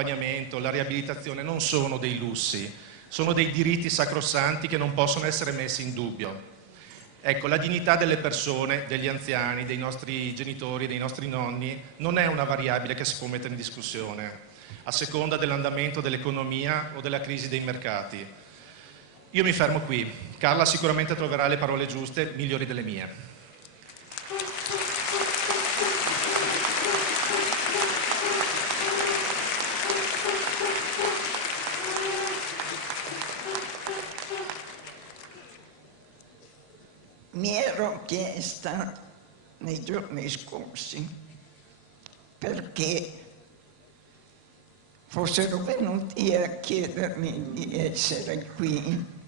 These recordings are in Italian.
l'accompagnamento, la riabilitazione non sono dei lussi, sono dei diritti sacrosanti che non possono essere messi in dubbio. Ecco, la dignità delle persone, degli anziani, dei nostri genitori, dei nostri nonni, non è una variabile che si può mettere in discussione a seconda dell'andamento dell'economia o della crisi dei mercati. Io mi fermo qui. Carla sicuramente troverà le parole giuste, migliori delle mie. Mi ero chiesta nei giorni scorsi perché fossero venuti a chiedermi di essere qui,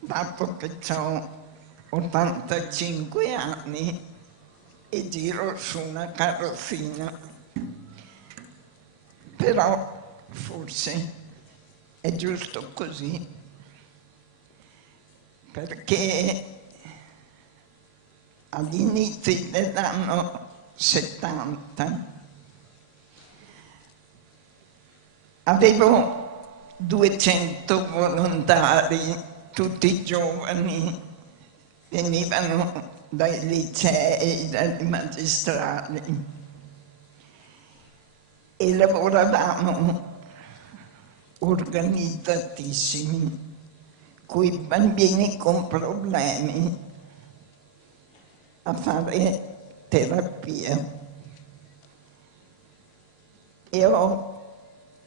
dato che ho 85 anni e giro su una carrozzina. Però forse è giusto così, perché agli inizi dell'anno 70 avevo 200 volontari, tutti giovani, venivano dai licei, dai magistrali e lavoravamo organizzatissimi coi bambini con problemi a fare terapia. E ho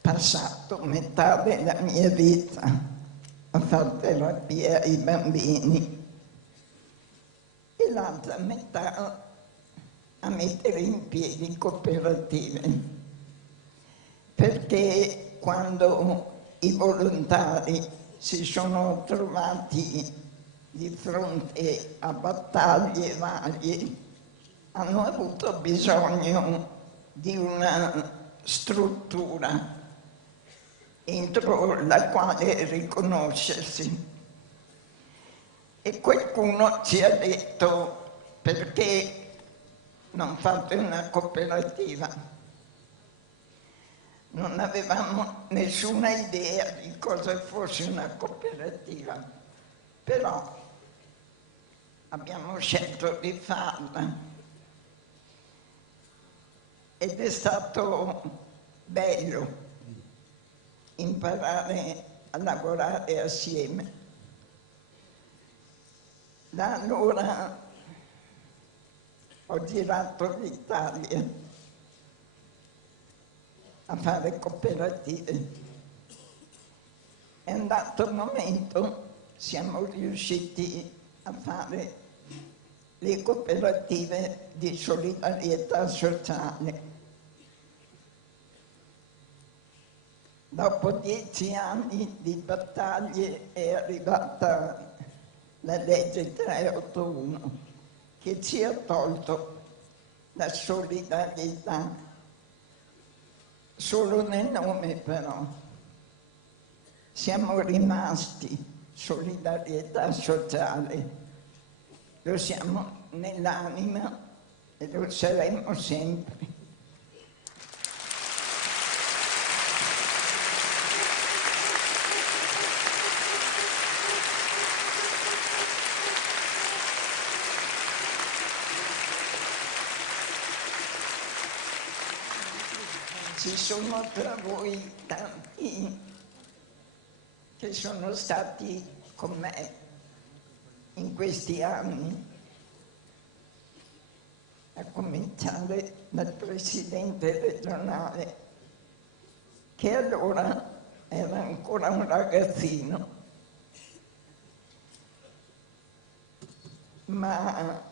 passato metà della mia vita a fare terapia ai bambini e l'altra metà a mettere in piedi cooperative, perché quando i volontari si sono trovati di fronte a battaglie varie, hanno avuto bisogno di una struttura entro la quale riconoscersi. E qualcuno ci ha detto: perché non fate una cooperativa? Non avevamo nessuna idea di cosa fosse una cooperativa, però abbiamo scelto di farla ed è stato bello imparare a lavorare assieme. Da allora ho girato l'Italia a fare cooperative. È andato il momento, siamo riusciti a fare le cooperative di solidarietà sociale. Dopo 10 anni di battaglie è arrivata la legge 381 che ci ha tolto la solidarietà, solo nel nome però. Siamo rimasti solidarietà sociale, lo siamo nell'anima e lo saremo sempre. Ci sono tra voi tanti che sono stati con me in questi anni, a cominciare dal presidente regionale, che allora era ancora un ragazzino, ma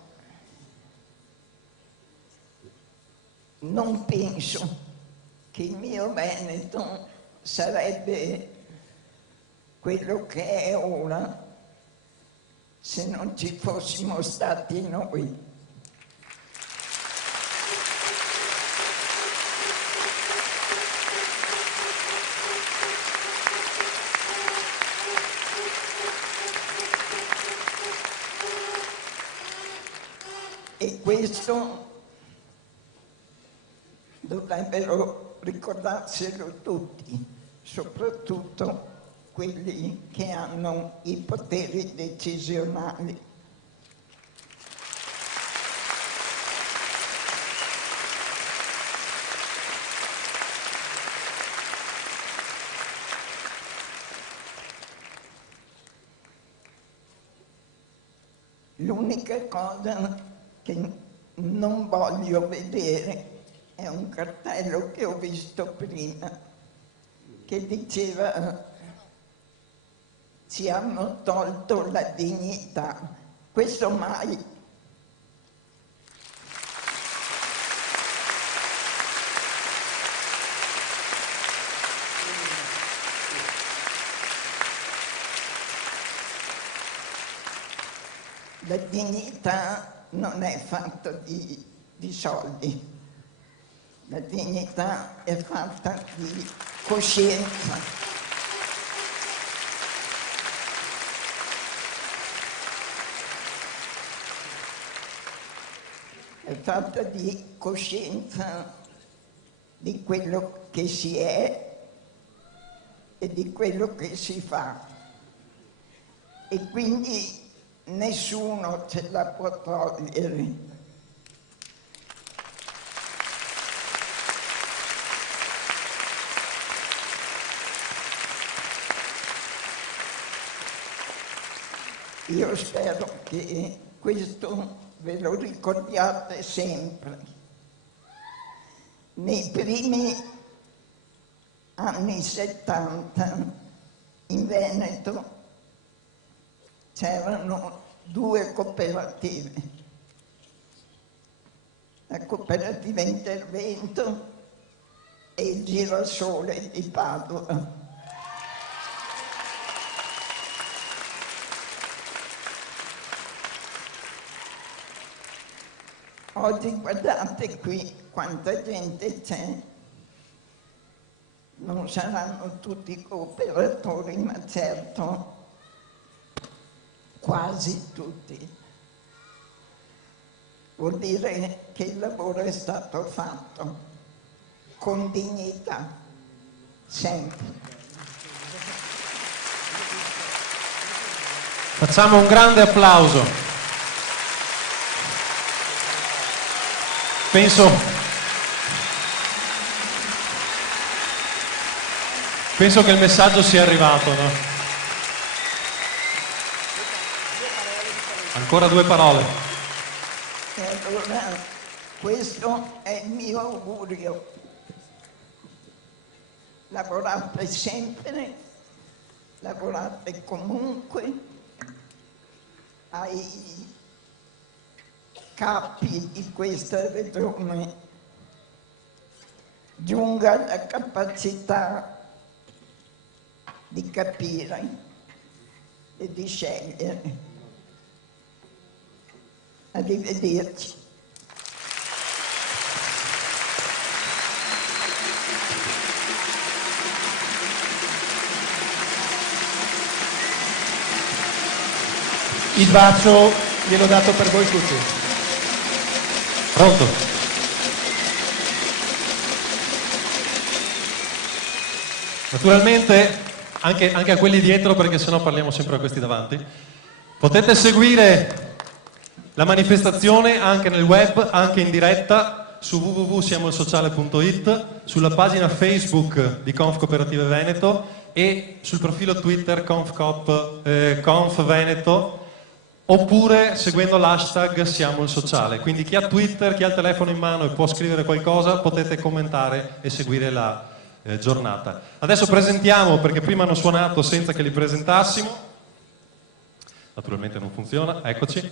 non penso che il mio Veneto sarebbe quello che è ora se non ci fossimo stati noi. E questo dovrebbero ricordassero tutti, soprattutto quelli che hanno i poteri decisionali. L'unica cosa che non voglio vedere è un cartello che ho visto prima, che diceva ci hanno tolto la dignità. Questo mai. La dignità non è fatta di soldi, la dignità è fatta di coscienza. È fatta di coscienza di quello che si è e di quello che si fa. E quindi nessuno ce la può togliere. Io spero che questo ve lo ricordiate sempre. Nei primi anni 70 in Veneto c'erano 2 cooperative, la cooperativa Intervento e il Girasole di Padova. Oggi guardate qui quanta gente c'è. Non saranno tutti cooperatori, ma certo quasi tutti. Vuol dire che il lavoro è stato fatto con dignità, sempre. Facciamo un grande applauso. Penso che il messaggio sia arrivato, no? Ancora 2 parole. E allora questo è il mio augurio. Lavorate sempre, lavorate comunque, ai capi di questa regione giunga la capacità di capire e di scegliere. Arrivederci. Il bacio gliel'ho dato per voi tutti. Pronto? Naturalmente anche a quelli dietro, perché sennò parliamo sempre a questi davanti. Potete seguire la manifestazione anche nel web, anche in diretta su www.siamoilsociale.it, sulla pagina Facebook di Conf Cooperative Veneto e sul profilo Twitter Conf Veneto, oppure seguendo l'hashtag Siamo il Sociale. Quindi chi ha Twitter, chi ha il telefono in mano e può scrivere qualcosa, potete commentare e seguire la giornata. Adesso presentiamo, perché prima hanno suonato senza che li presentassimo, naturalmente non funziona, eccoci,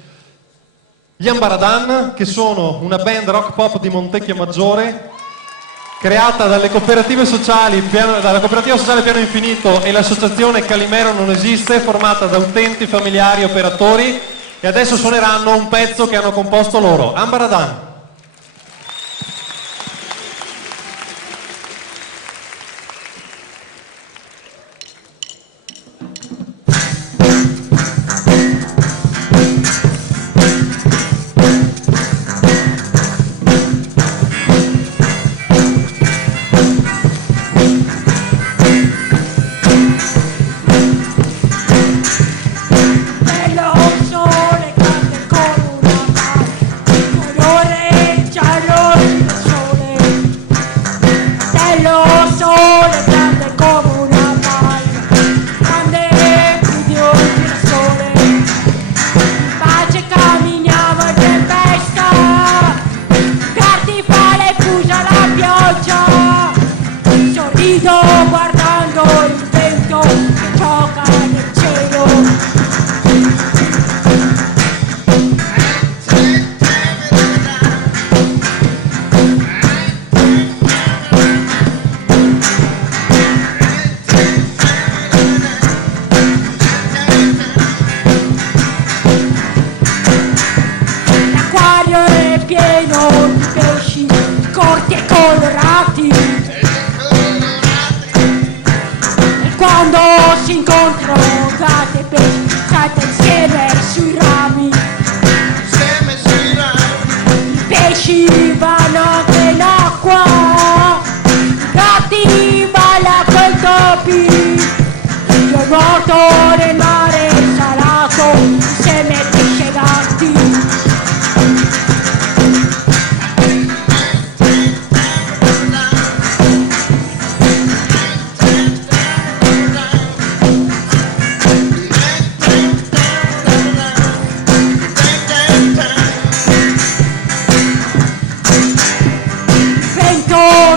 gli Ambaradan, che sono una band rock pop di Montecchio Maggiore, creata dalle cooperative sociali, dalla cooperativa sociale Piano Infinito e l'associazione Calimero Non Esiste, formata da utenti, familiari, operatori, e adesso suoneranno un pezzo che hanno composto loro. Ambaradan. Fratello sole grande come una palla, grande più di un girasole, in pace camminiamo in tempesta, carti fa le fusa la pioggia, sorrido guardando il vento che gioca nel cielo. L'acquario è pieno di pesci corti e colorati, e quando si incontrano gatto e pesci saltano insieme sui rami. I pesci vanno anche in acqua, i gatti ballano coi topi, io nuoto nel mare salato insieme ai pesci e gatti.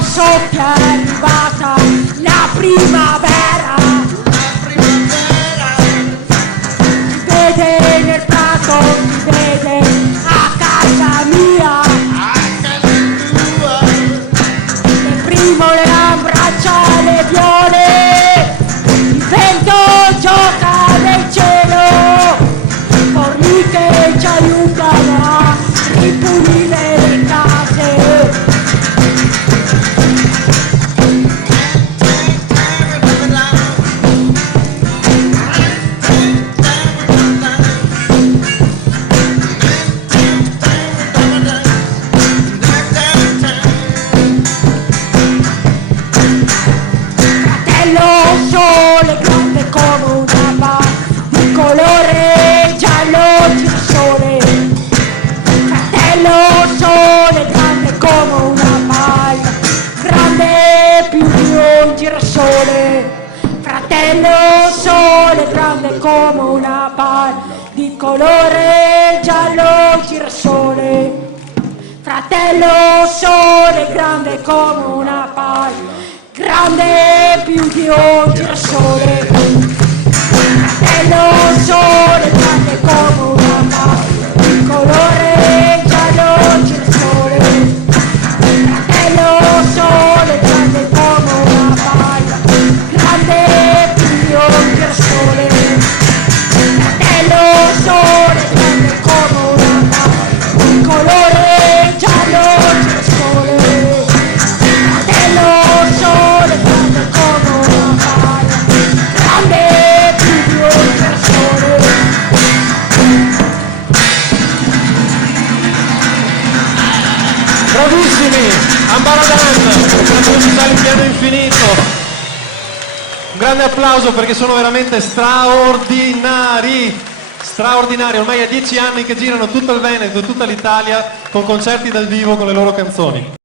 Soffia è arrivata la primavera, ti vede nel prato, ti vede a casa mia, nel primo le abbraccia le viole, il vento gioca nel cielo, formiche ci aiutano a ripulire le case. Sole grande come una palla, di colore giallo girasole. Fratello sole grande come una palla, grande più di un girasole. Fratello sole grande come una palla, di colore giallo girasole. Fratello sole grande come una palla, grande più di un girasole. Fratello sole grande come una palla, di colore giallo girasole. Fratello sole grande come una palla, grande più di un girasole. Fratello sole grande come una palla, di colore giallo girasole. Fratello sole grande come una palla, grande più di un girasole. Bravissimi, Ambaradan, quando si sa il piano infinito. Un grande applauso perché sono veramente straordinari. Straordinari, ormai è 10 anni che girano tutto il Veneto e tutta l'Italia con concerti dal vivo con le loro canzoni.